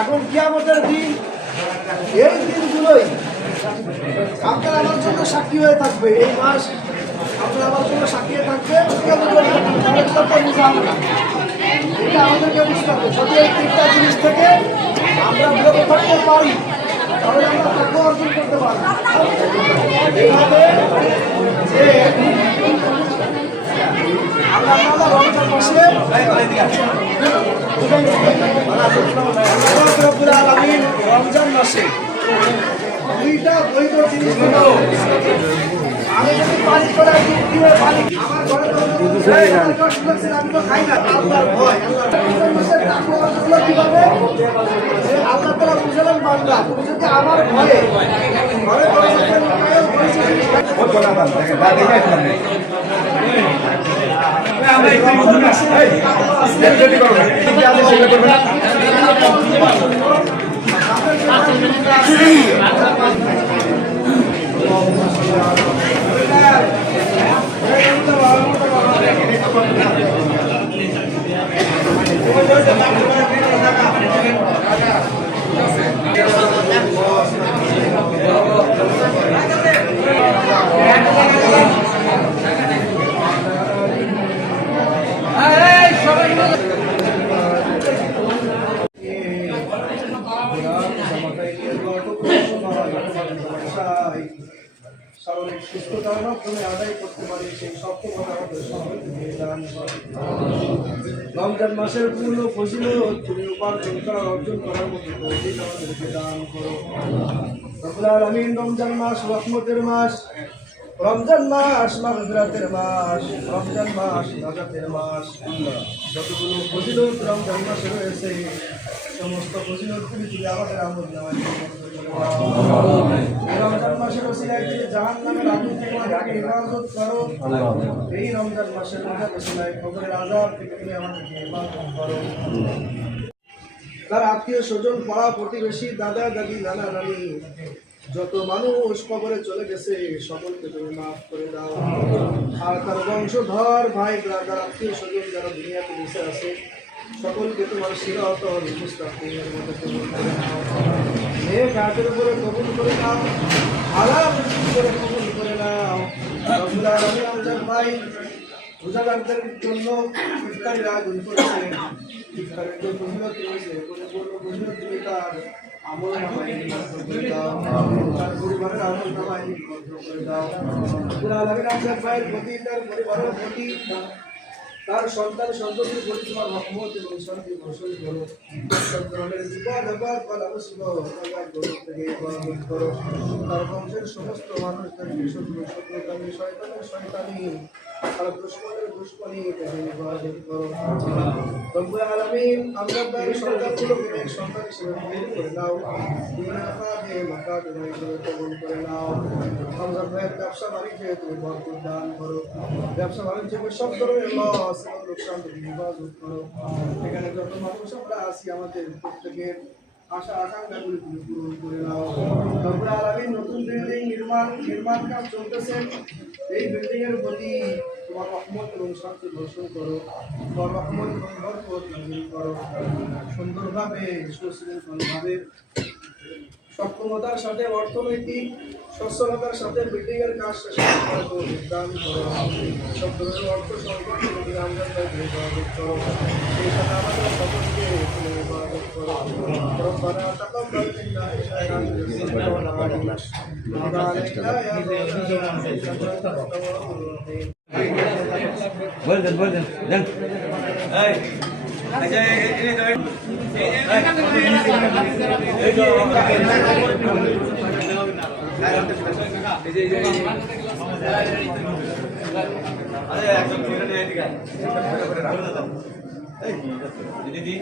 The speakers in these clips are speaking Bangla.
এখন কিয়ামতের দিন, এই দিনগুলোই আপনারা আমার জন্য সাক্ষী হয়ে থাকবে। এই মাস আপনারা আমার জন্য সাক্ষী হয়ে থাকবে। এটা আমাদেরকে বুঝতে হবে। যদি এই তিনটা জিনিস থেকে আমরা বিরত থাকতে পারি, তাহলে আমরা তাকেও অর্জন করতে পারি। এইভাবে যে আল্লাহ রমজান মাসে রমজান মাসে দুইটা বৈধ জিনিস আমি যদি পানি করে পানি আমার ঘরে আমি তো খাই না। আল্লাহর ভয়, কিভাবে আল্লাহ তাআলা বুঝালেন বান্দা, তুমি যদি আমার ভয়ে ঘরে শারীরিক সুস্থতার মাধ্যমে আদায় করতে পারি, সেই সক্ষমতা আমাদের সকলকে দান করো। রমজান মাসের পূর্ণ ফজিলত তুমি উপার্জন করার, অর্জন করার মতো তৌফিক আমাদেরকে দান করো। রব্বুল আলামিন, রমজান মাস রহমতের মাস, রমজান মাস মাগফিরাতের মাস, রমজান মাস নাজাতের মাস। যতগুলো ফজিলত রমজান মাসে রয়েছে, সমস্ত ফজিলতগুলি তুমি আমাদের আমলনামায় রমজান মাসের ওসিলায় তুমি জাহান্নামের আগুন থেকে আমাদেরকে হেফাজত করো। এই রমজান মাসের ওসিলায় কবরের আযাব থেকে তুমি আমাদেরকে হেফাজত করো। তার আত্মীয় স্বজন, পাড়া প্রতিবেশী, দাদা দাদি, নানা নানি, যত মানুষ কবরে চলে গেছে সকলকে তুমি মাফ করে দাও। আর তার বংশধর, ভাই ব্রাদার, আত্মীয় স্বজন যারা দুনিয়াতে বেঁচে আছে সকলকে তোমার সিরাতাল মুস্তাকিমের মধ্যে কবুল করে নাও। নেক হাতের উপরে কবুল করে নাও, হালাল রিজিক করে কবুল করে নাও। রব্বুল আলামিন, রমজান ভাই রোজাদারদের জন্য ইফতারের আয়োজন করেছে। ইফতারের যে ফজিলত রয়েছে, পরিপূর্ণ ফজিলত তুমি তার আমলনামায় লিপিবদ্ধ করে দাও, তার পরিবারের আমলনামায় লিপিবদ্ধ করে দাও। রব্বুল আলামিন, রমজান ভাইয়ের প্রতি, তার পরিবারের প্রতি, তার সন্তান সন্ততির প্রতি তোমার রহমত এবং শান্তি বর্ষণ করো। সব ধরনের বিপদ আপদ বালা মুসিবত থেকে হেফাজত করো। তার বংশের সমস্ত মানুষদেরকে শত্রুতামি, শয়তানের শয়তানি, আর দুশমনের দুশমনি থেকে হেফাজত করো। রব্বুল আলামিন, আমরা ভাইয়ের সন্তানগুলোকে নেক সন্তান হিসেবে কবুল করে নাও। দুনিয়া কাজে মাকাতে হিসেবে কবুল করে নাও। রমজান ভাইয়ের ব্যবসা বাণিজ্যে তুমি বরকত দান করো। ব্যবসা বাণিজ্যে সব ধরনের লস এবং লোকসান থেকে হেফাজত করো। এখানে যত মানুষ আমরা আছি, আমাদের প্রত্যেকের আশা আকাঙ্ক্ষাগুলি তুমি পূরণ করে নাও। রব্বুল আলামিন, নতুন বিল্ডিং নির্মাণ কাজ চলতেছে, এই বিল্ডিং এর প্রতি তোমার রহমত এবং শান্তি বর্ষণ করো। তোমার রহমত এবং বরকত নাযিল করো। সুন্দরভাবে, সুশৃঙ্খলভাবে, সক্ষমতার সাথে, অর্থনৈতিক সচ্ছলতার সাথে বিল্ডিং এর কাজ শেষ দান করো। সব ধরনের অর্থ সংকট থেকে রমজান ভাইকে হেফাজত করো। সেই সাথে আমাদের সকলকে তুমি হেফাজত করো। রব্বানা তাকাব্বাল মিন্না ইন্নাকা আনতাস সামিউল আলিম। বলেন দেন এই আচ্ছা এই তো আরে একদম ঠিক আছে এদিকে এই দিদি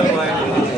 Gracias.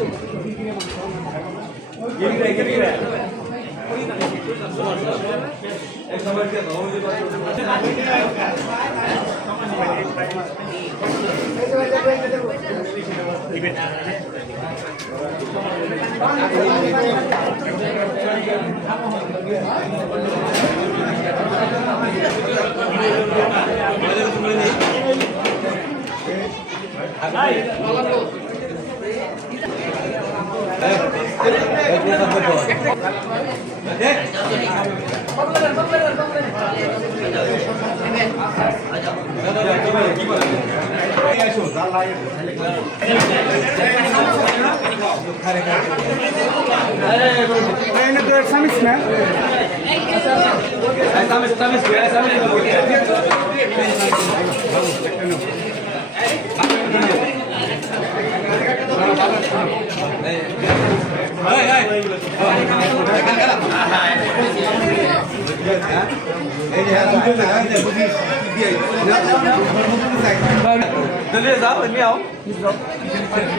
Dali giá mình miêu.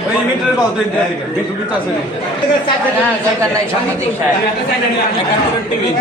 Bây mình đưa vào tuyển để mình chúng ta xử lý. Saya akan naik sama tiga. Akan tinggi.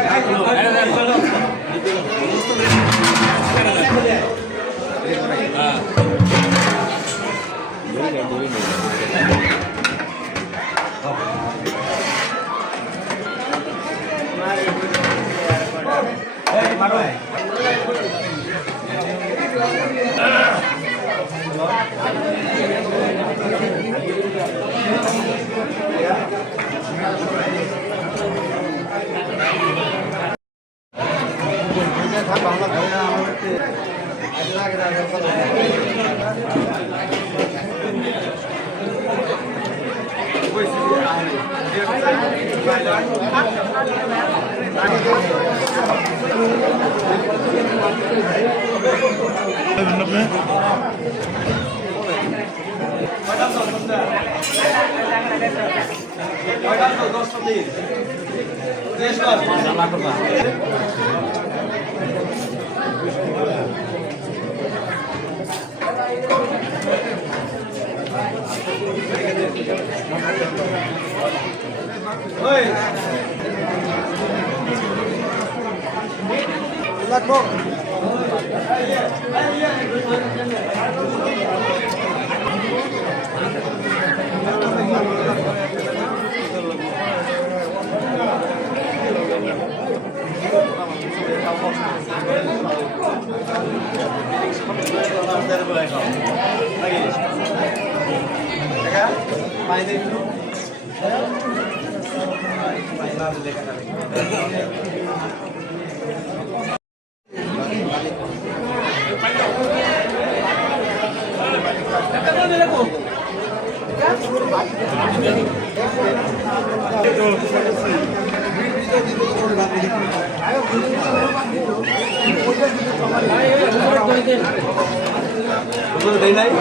Betul dari naik.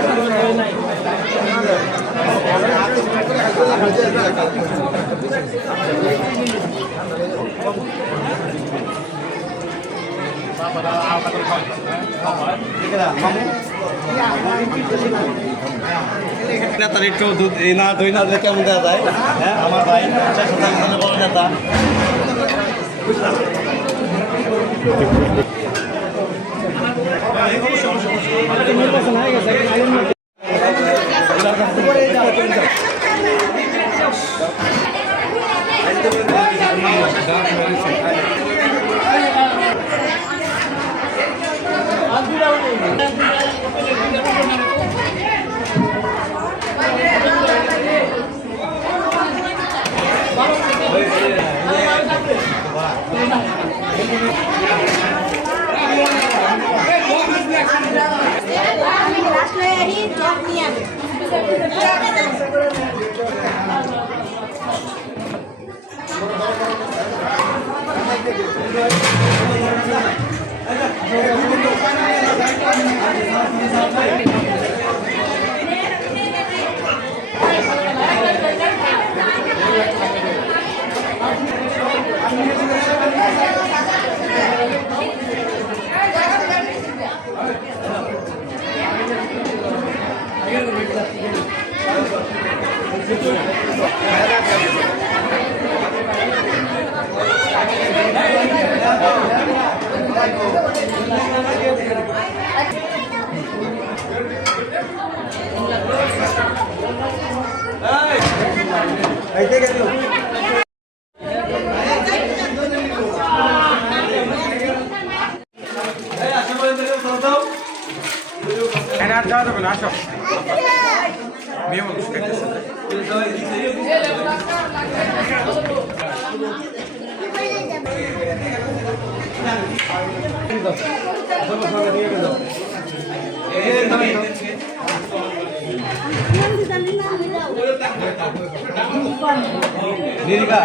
নেতা একটু দুধ এই না দই না দিলে কেমন দেওয়া যায়? হ্যাঁ আমার ভাই 400 বড় নেতা। আর যাওয়া যাবে না, আসো মেয়ে মানুষ খাইতেছে। নিরিকা